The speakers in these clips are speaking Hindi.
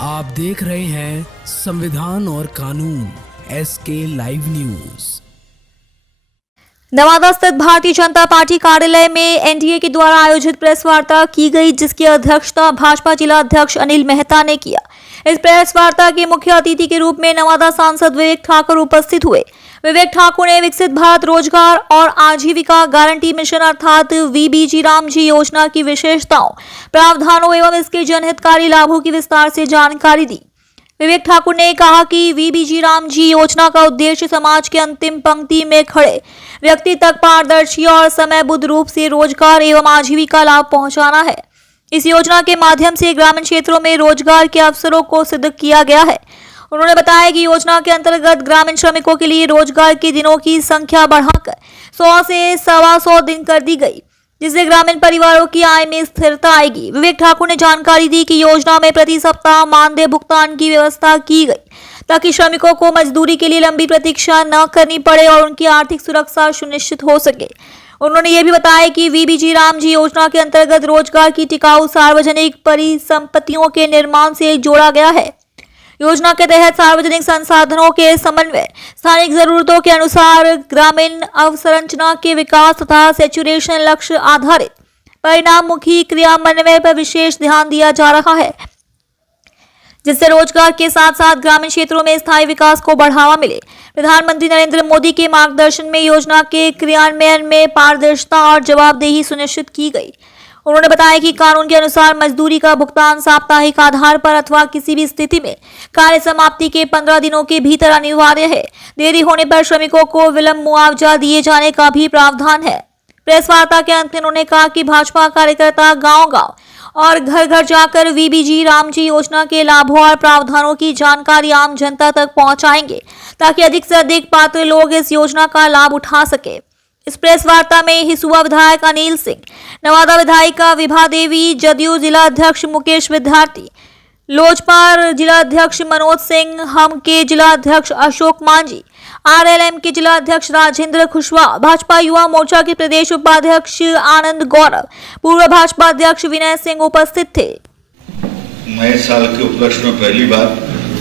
आप देख रहे हैं संविधान और कानून SK लाइव न्यूज। नवादा स्थित भारतीय जनता पार्टी कार्यालय में एनडीए के द्वारा आयोजित प्रेस वार्ता की गई, जिसकी अध्यक्षता भाजपा जिला अध्यक्ष अनिल मेहता ने किया। इस प्रेस वार्ता के मुख्य अतिथि के रूप में नवादा सांसद विवेक ठाकुर उपस्थित हुए। विवेक ठाकुर ने विकसित भारत रोजगार और आजीविका गारंटी मिशन अर्थात वीबीजी रामजी योजना की विशेषताओं, प्रावधानों एवं इसके जनहितकारी लाभों की विस्तार से जानकारी दी। विवेक ठाकुर ने कहा कि वीबीजी रामजी योजना का उद्देश्य समाज के अंतिम पंक्ति में खड़े व्यक्ति तक पारदर्शी और समयबद्ध रूप से रोजगार एवं आजीविका लाभ पहुंचाना है। इस योजना के माध्यम से ग्रामीण क्षेत्रों में रोजगार के अवसरों को सिद्ध किया गया है। उन्होंने बताया कि योजना के अंतर्गत ग्रामीण श्रमिकों के लिए रोजगार के दिनों की संख्या बढ़ाकर 100 से 125 दिन कर दी गई, जिससे ग्रामीण परिवारों की आय में स्थिरता आएगी। विवेक ठाकुर ने जानकारी दी कि योजना में प्रति सप्ताह मानदेय भुगतान की व्यवस्था की गई, ताकि श्रमिकों को मजदूरी के लिए लंबी प्रतीक्षा न करनी पड़े और उनकी आर्थिक सुरक्षा सुनिश्चित हो सके। उन्होंने ये भी बताया कि वीबीजी रामजी योजना के अंतर्गत रोजगार की टिकाऊ सार्वजनिक परिसंपत्तियों के निर्माण से जोड़ा गया है। योजना के तहत सार्वजनिक संसाधनों के समन्वय, स्थानिक जरूरतों के अनुसार ग्रामीण अवसंरचना के विकास तथा सैचुरेशन लक्ष्य आधारित परिणाममुखी क्रियान्वयन पर विशेष ध्यान दिया जा रहा है, जिससे रोजगार के साथ साथ ग्रामीण क्षेत्रों में स्थायी विकास को बढ़ावा मिले। प्रधानमंत्री नरेंद्र मोदी के मार्गदर्शन में योजना के क्रियान्वयन में पारदर्शिता और जवाबदेही सुनिश्चित की गई। उन्होंने बताया कि कानून के अनुसार मजदूरी का भुगतान साप्ताहिक आधार पर अथवा किसी भी स्थिति में कार्य समाप्ति के 15 दिनों के भीतर अनिवार्य है। देरी होने पर श्रमिकों को विलंब मुआवजा दिए जाने का भी प्रावधान है। प्रेस वार्ता के अंत में उन्होंने कहा कि भाजपा कार्यकर्ता गांव-गांव और घर-घर जाकर वीबीजी रामजी योजना के लाभों और प्रावधानों की जानकारी आम जनता तक पहुंचाएंगे, ताकि अधिक से अधिक पात्र लोग इस योजना का लाभ उठा सके। इस प्रेस वार्ता में हिसुआ विधायक अनिल सिंह, नवादा विधायिका विभा देवी, जदयू जिला अध्यक्ष मुकेश विद्यार्थी, लोजपा जिला अध्यक्ष मनोज सिंह, हम के जिला अध्यक्ष अशोक मांझी, आरएलएम के जिला अध्यक्ष राजेंद्र खुशवाहा, भाजपा युवा मोर्चा के प्रदेश उपाध्यक्ष आनंद गौरव, पूर्व भाजपा अध्यक्ष विनय सिंह उपस्थित थे। नए साल के उपलक्ष्य में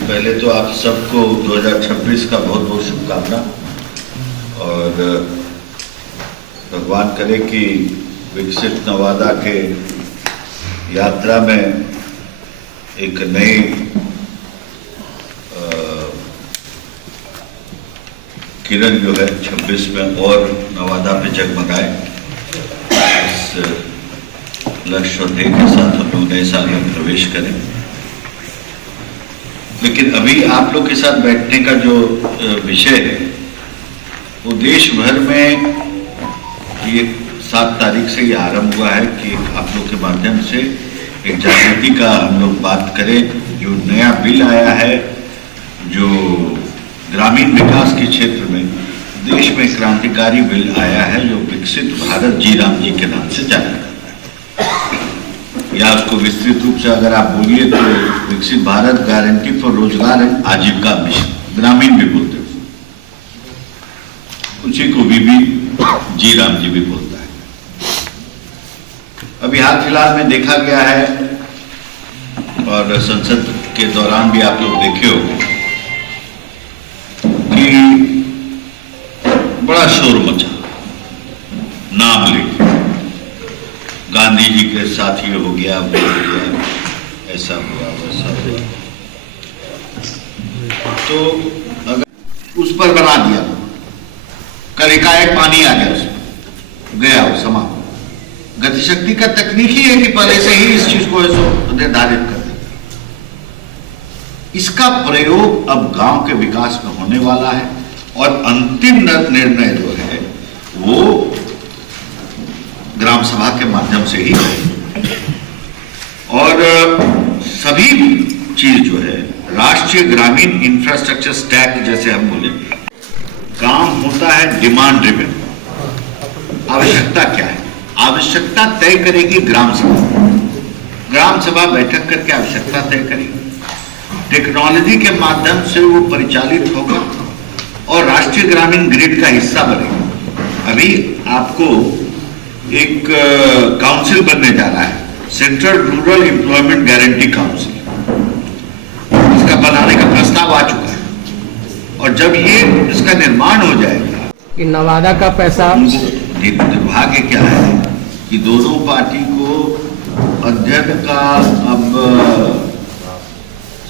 पहले तो आप सबको 2026 का बहुत बहुत शुभकामना, और भगवान करे कि विकसित नवादा के यात्रा में एक नई किरण जो है 26 में और नवादा पे जगमगाए। इस लक्ष्य और ध्येय के साथ हम लोग नए साल में प्रवेश करें। लेकिन अभी आप लोग के साथ बैठने का जो विषय है वो देश भर में ये 7 तारीख से ये आरंभ हुआ है कि आप लोग के माध्यम से एक जागृति का हम लोग बात करें। जो नया बिल आया है, जो ग्रामीण विकास के क्षेत्र में देश में क्रांतिकारी बिल आया है, जो विकसित भारत जी राम जी के नाम से जाना जाता है, या उसको विस्तृत रूप से अगर आप बोलिए तो विकसित भारत गारंटी फॉर रोजगार एंड आजीविका मिशन, ग्रामीण भी बोलते हैं, उसी को भी जी राम जी भी बोलता है। अभी हाल फिलहाल में देखा गया है, और संसद के दौरान भी आप लोग देखे हो कि बड़ा शोर मचा, नाम लेके गांधी जी के साथ ये हो गया, वो हो गया, ऐसा हुआ, वैसा हुआ, तो अगर उस पर बना दिया, कल एकाएक पानी आ गया, उसमें गया वो समाप्त। गतिशक्ति का तकनीक ही है कि पहले से ही इस चीज को निर्धारित कर देगा। इसका प्रयोग अब गांव के विकास में होने वाला है, और अंतिम निर्णय जो है वो ग्राम सभा के माध्यम से ही है। और सभी चीज जो है राष्ट्रीय ग्रामीण इंफ्रास्ट्रक्चर स्टैक, जैसे हम बोले, काम होता है डिमांड ड्रिवन। आवश्यकता क्या है? आवश्यकता तय करेगी ग्राम सभा। ग्राम सभा बैठक करके आवश्यकता तय करेगी, टेक्नोलॉजी के माध्यम से वो परिचालित होगा और राष्ट्रीय ग्रामीण ग्रिड का हिस्सा बनेगा। अभी आपको एक काउंसिल बनने जा रहा है, central rural employment guarantee council. बनाने का प्रस्ताव आ चुका है। और जब ये इसका निर्माण हो जाएगा कि नवादा का पैसा, दुर्भाग्य क्या है कि दोनों पार्टी को अध्ययन का अब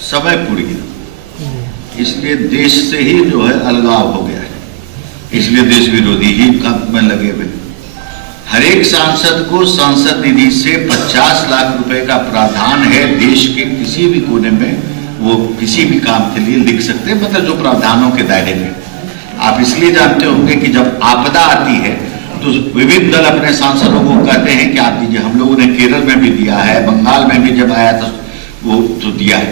समय पूरी गया, इसलिए देश से ही जो है अलगाव हो गया है, इसलिए देश विरोधी ही काम में लगे हुए। हर एक सांसद को सांसद निधि से 50 लाख रुपए का प्रावधान है। देश के किसी भी कोने में वो किसी भी काम के लिए लिख सकते हैं, मतलब जो प्रावधानों के दायरे में। आप इसलिए जानते होंगे कि जब आपदा आती है तो विभिन्न दल अपने सांसदों को कहते हैं कि आप दीजिए। हम लोगों ने केरल में भी दिया है, बंगाल में भी जब आया था वो तो दिया है।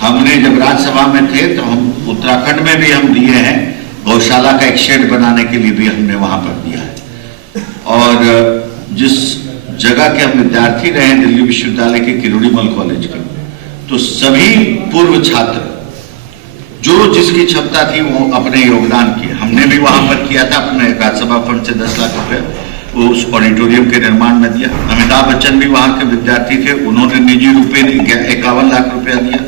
हमने जब राज्यसभा में थे तो हम उत्तराखंड में भी हम दिए हैं, गौशाला का एक शेड बनाने के लिए भी हमने वहां पर दिया है। और जिस जगह के हम विद्यार्थी रहे हैं दिल्ली विश्वविद्यालय के किरोड़ीमल कॉलेज के, तो सभी पूर्व छात्र जो जिसकी क्षमता थी वो अपने योगदान किए। हमने भी वहां पर किया था, अपने राज्यसभा फंड से 10 लाख रुपए वो उस ऑडिटोरियम के निर्माण में दिया। अमिताभ बच्चन भी वहां के विद्यार्थी थे, उन्होंने निजी रूपे 51 लाख रुपया दिया।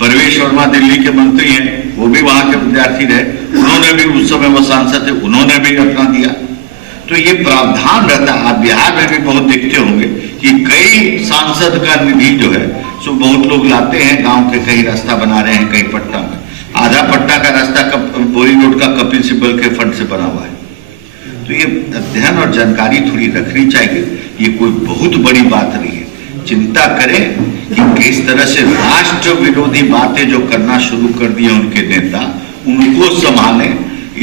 परवेश वर्मा दिल्ली के मंत्री हैं, वो भी वहां के विद्यार्थी रहे, उन्होंने भी उस समय वो सांसद थे, उन्होंने भी अपना दिया। तो ये प्रावधान रहता है। आप बिहार में भी बहुत देखते होंगे कि कई सांसद का निधि जो है सो बहुत लोग लाते हैं, गांव के कहीं रास्ता बना रहे हैं, कहीं पट्टा में। आधा पट्टा का रास्ता बोरी रोड का कपिल सिब्बल के फंड से बना हुआ है। तो ये अध्ययन और जानकारी थोड़ी रखनी चाहिए। ये कोई बहुत बड़ी बात नहीं है। चिंता करें कि किस तरह से राष्ट्र विरोधी बातें जो करना शुरू कर दी हैं उनके नेता, उनको संभालें।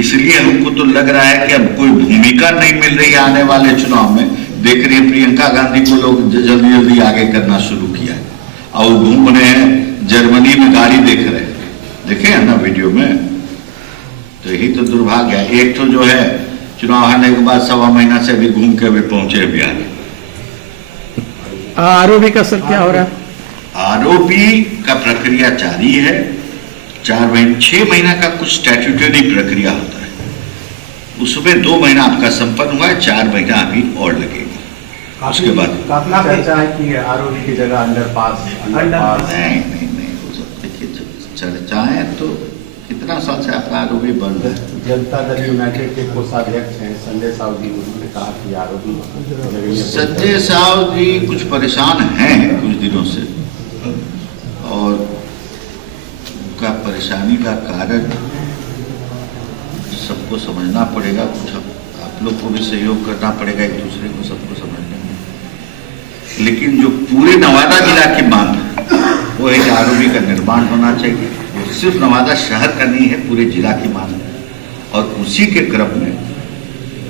इसलिए हमको तो लग रहा है कि अब कोई भूमिका नहीं मिल रही आने वाले चुनाव में। देख रहे हैं प्रियंका गांधी को लोग जल्दी जल्दी आगे करना शुरू किया है और घूम रहे हैं, जर्मनी में गाड़ी देख रहे हैं, देखे हैं ना वीडियो में। तो यही तो दुर्भाग्य है। एक तो जो है चुनाव हारने के बाद 1.25 महीना से अभी घूम के अभी पहुंचे बिहार। आरोपी का सर क्या हो रहा है? आरोपी का प्रक्रिया जारी है। 6 महीना का कुछ स्टैट्यूटरी प्रक्रिया होता है, उसमें 2 महीना आपका संपन्न हुआ है, 4 महीना अभी और लगेगा। उसके बाद काफी चर्चा है कि आरोपी की जगह अंडरपास नहीं, देखिए चर्चाएं तो कितना साल से आपका आरोपी बन रहा है। जनता दल यूनाइटेड के कोषाध्यक्ष हैं संजय साहु जी, उन्होंने कहा कि आरोपी संजय साहु जी कुछ परेशान हैं कुछ दिनों से, और उनका परेशानी का कारण सबको समझना पड़ेगा। कुछ आप लोग को भी सहयोग करना पड़ेगा एक दूसरे को, सबको समझने में। लेकिन जो पूरे नवादा जिला की मांग है वो एक आरोपी का निर्माण होना चाहिए। वो सिर्फ नवादा शहर का नहीं है, पूरे जिला की मांग है। और उसी के क्रम में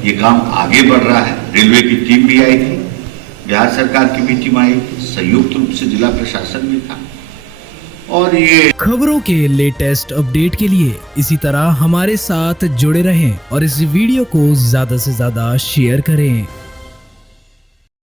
ये काम आगे बढ़ रहा है। रेलवे की टीम भी आई थी, बिहार सरकार की भी टीम आई थी, संयुक्त रूप से जिला प्रशासन भी था। और ये खबरों के लेटेस्ट अपडेट के लिए इसी तरह हमारे साथ जुड़े रहें और इस वीडियो को ज्यादा से ज्यादा शेयर करें।